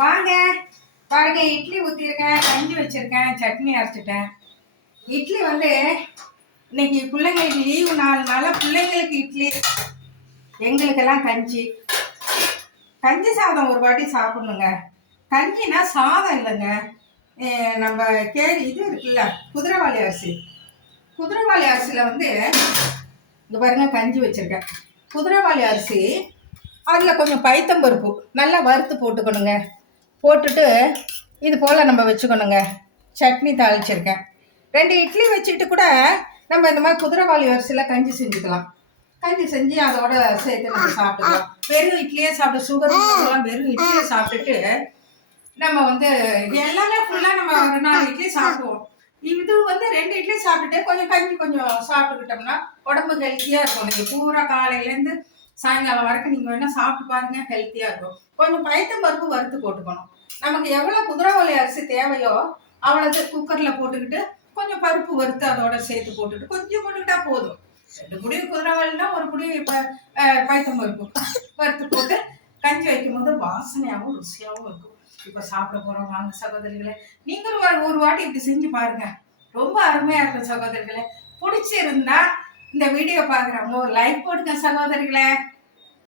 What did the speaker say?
வாங்க பாருங்க, இட்லி ஊற்றிருக்கேன், கஞ்சி வச்சுருக்கேன், சட்னி அரைச்சிட்டேன். இட்லி வந்து இன்னைக்கு பிள்ளைங்களுக்கு லீவு நாளுனால பிள்ளைங்களுக்கு இட்லி, எங்களுக்கெல்லாம் கஞ்சி. கஞ்சி சாதம் ஒரு வாட்டி சாப்பிடணுங்க. கஞ்சினா சாதம் இல்லைங்க. நம்ம இது இருக்குல்ல, குதிரைவாளி அரிசி. குதிரைவாளி அரிசியில் வந்து இங்கே பாருங்க, கஞ்சி வச்சுருக்கேன். குதிரைவாளி அரிசி, அதில் கொஞ்சம் பைத்தம்பருப்பு நல்லா வறுத்து போட்டுக்கணுங்க. போட்டுட்டு இது போல் நம்ம வச்சுக்கணுங்க. சட்னி தாளிச்சிருக்கேன். 2 இட்லி வச்சுட்டு கூட நம்ம இந்த மாதிரி குதிரைவாளி அரிசியில் கஞ்சி செஞ்சுக்கலாம். கஞ்சி செஞ்சு அதோட சேர்த்து நம்ம சாப்பிட்டுக்கலாம். வெறும் இட்லியே சாப்பிட்டு சுகர்லாம் வெறும் இட்லியே சாப்பிட்டுட்டு நம்ம வந்து இது எல்லாமே ஃபுல்லாக நம்ம 4 இட்லி சாப்பிடுவோம். இது வந்து 2 இட்லி சாப்பிட்டுட்டு கொஞ்சம் கஞ்சி கொஞ்சம் சாப்பிட்டுக்கிட்டோம்னா உடம்பு ஹெல்த்தியாக இருக்கும். நீங்கள் பூரா காலையிலேருந்து சாயங்காலம் வரைக்கும் நீங்கள் வேணால் சாப்பிட்டு பாருங்க, ஹெல்த்தியாக இருக்கும். கொஞ்சம் பைத்தம்பருப்பு வறுத்து போட்டுக்கணும். நமக்கு எவ்வளோ குதிரைவாளி அரிசி தேவையோ அவ்வளோது குக்கரில் போட்டுக்கிட்டு கொஞ்சம் பருப்பு வறுத்து அதோட சேர்த்து போட்டுட்டு கொஞ்சம் போட்டுக்கிட்டா போதும். 2 புடி குதிரைவாளினா ஒரு புடி பைத்தம்பருப்பு வறுத்து போட்டு கஞ்சி வைக்கும்போது வாசனையாகவும் ருசியாகவும் இருக்கும். இப்போ சாப்பிட போகிறோம் வாங்க சகோதரிகளே. நீங்களும் ஒரு வாட்டி இப்படி செஞ்சு பாருங்க, ரொம்ப அருமையாக இருக்கும் சகோதரிகளே. பிடிச்சிருந்தா இந்த வீடியோ பார்க்குறவங்க ஒரு லைக் போடுங்க சகோதரிகளே.